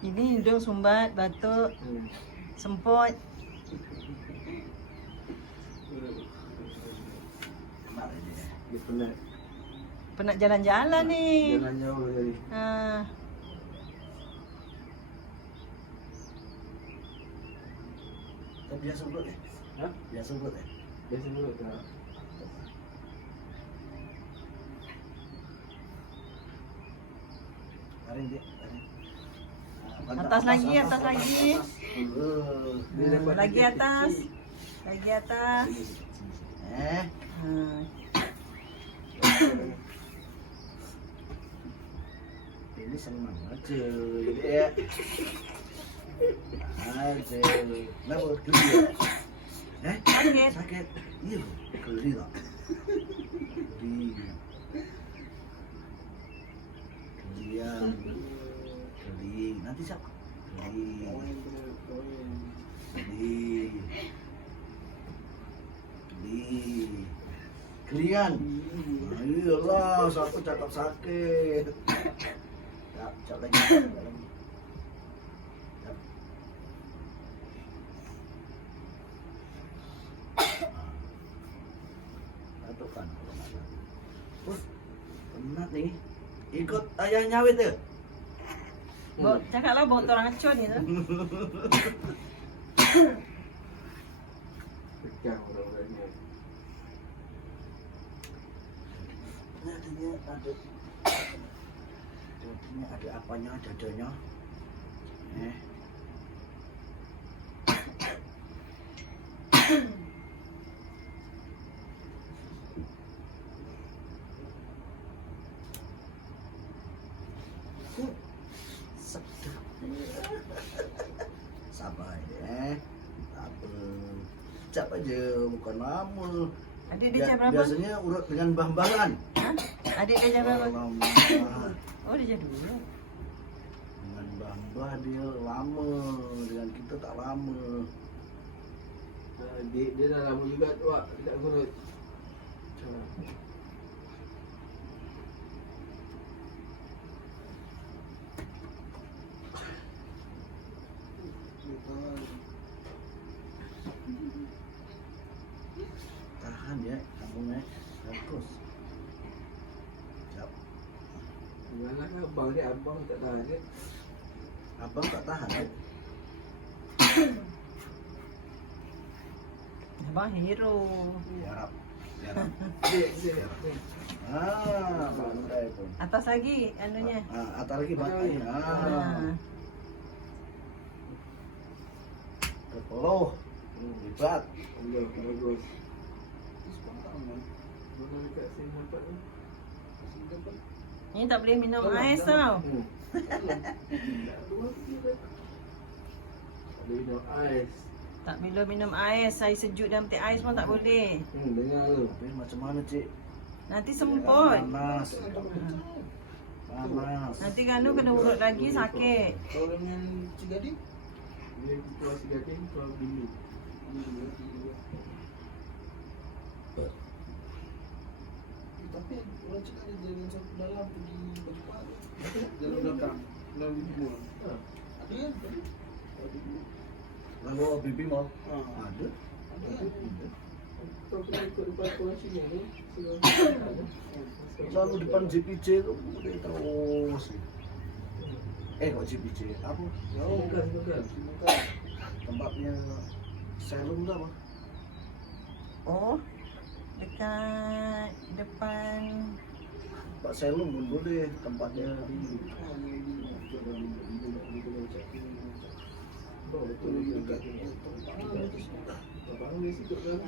Ini hidung sumbat, batuk, semput. Dia penat. Penat jalan-jalan ni. Jalan jauh tadi. Ha. Biasa urut Ha? Biasa urut Biasa dulu tak? Tarik dia. Atas lagi, atas lagi. Dia dapat Lagi atas. Lagi atas. Eh, Ha. ini senang aja. Ya. Aja. Kenapa geli ya? Sakit. Sakit. Iya, geli tak? Geli. Gelian. Geli. Nanti siapa? Geli. Geli. Geli. Gelian. Nah, iyalah, satu cakap sakit. Cap lagi. Cap lagi. Cap. Batukkan kalau nggak ada. Penat nih. Ikut ayah nyawit ya? Cakaplah bawa orang acun ni tu. pecah orang-orangnya. Ini ada apanya, dadanya. Sedap. Sabar ya. Sabar. Cap aja, bukan lama. Adik dia jam berapa? Biasanya urut dengan bahan-bahan. Ha? Adik dia jam berapa? Lama. Oh, dia jam dulu. Dengan bamba dia lama, dengan kita tak lama. Dia dah lama juga tu Wak, tidak kurut. Tahan ya, kamu bagus. Siap. Gimana kan abang tak tahan kan? Abang tak tahan ya. Abang hero. Siap. Siap. Dia. Pandai pun. Atas lagi anunya. Atas lagi pakai. Ha. Kepuluh. Lipat. Allah, bagus. Mana dekat sini dapat ni? Ni tak boleh minum ais tau. Ada minum ais. Tak boleh minum ais. Air sejuk dalam teh ais pun tak boleh. Dengar tu. Tapi macam mana cik? Nanti semput. Panas. Panas. Nanti Ganu kena urut lagi sakit. Kalau dengan Cik Gading? Dia ketua sigating kau bilu. Tapi orang cakap dia jalan sampai dalam pergi baju pak. Jalan belakang. Dalam bibi mall. Ada kan? Lalu bibi mall? Ada. Ada. Kau kena ikut depan kau sini ni. Lalu depan JPJ tu boleh terus. Kok JPJ? Apa? Bukan. Tempatnya salon tu apa? Oh, dekat depan. Tempat salon pun boleh. Tempatnya di Betul juga. Abang ni sikit kan.